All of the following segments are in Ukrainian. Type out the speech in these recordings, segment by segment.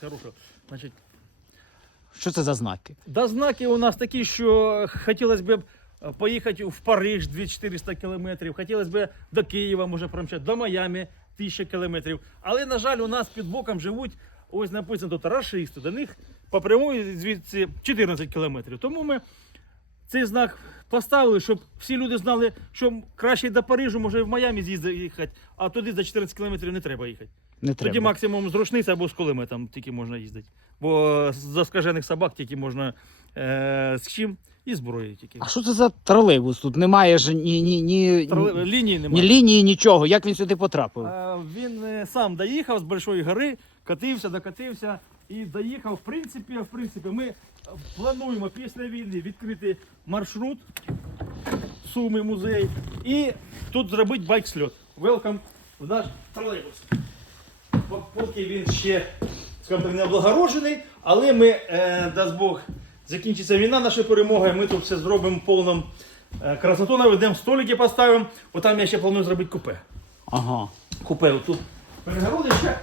Це хорошо. Значить, Що це за знаки? Да, знаки у нас такі, що хотілося б е, поїхати в Париж 2400 кілометрів, хотілося б до Києва, може промчати, до Майами 1000 кілометрів. Але, на жаль, у нас під боком живуть, ось написано тут рашисти, до них по прямої звідси 14 кілометрів. Тому ми цей знак поставили, щоб всі люди знали, що краще до Парижу, може в Майамі з'їхати, а туди за 14 кілометрів не треба їхати. Не Тоді треба. максимум з рушниці або з кулеметом тільки можна їздити. Бо з скажених собак тільки можна е, з чим і зброєю тільки. А що це за тролейбус? Тут немає ж ні, ні, ні, Троле- Лінії ні лінії, нічого. Як він сюди потрапив? Е, він е, сам доїхав з Большої гори, катився, докатився і доїхав. В принципі, в принципі, ми плануємо після війни відкрити маршрут Суми музей і тут зробити байк-сльот. Welcome в наш тролейбус. Поки він ще, скажімо так, не облагороджений, але ми, е, дасть Бог, закінчиться війна, наша перемога, ми тут все зробимо повним е, красоту, наведемо столики поставимо. Отам я ще планую зробити купе Ага. купе тут перегородище.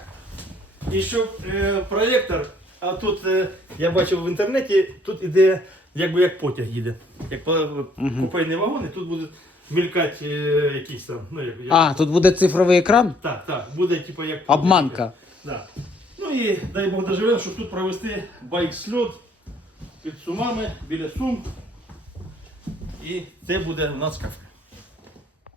І щоб е, проєктор, а тут е, я бачив в інтернеті, тут іде якби як потяг їде. Як по- купейний вагон, і тут буде мількати е, якісь там. Ну, як, як- А, тут буде цифровий екран? Так, так, буде типу як. Обманка. Да. Ну і дай Бог доживемо, щоб тут провести байк-сльот під сумами, біля сум. І це буде у нас кафе.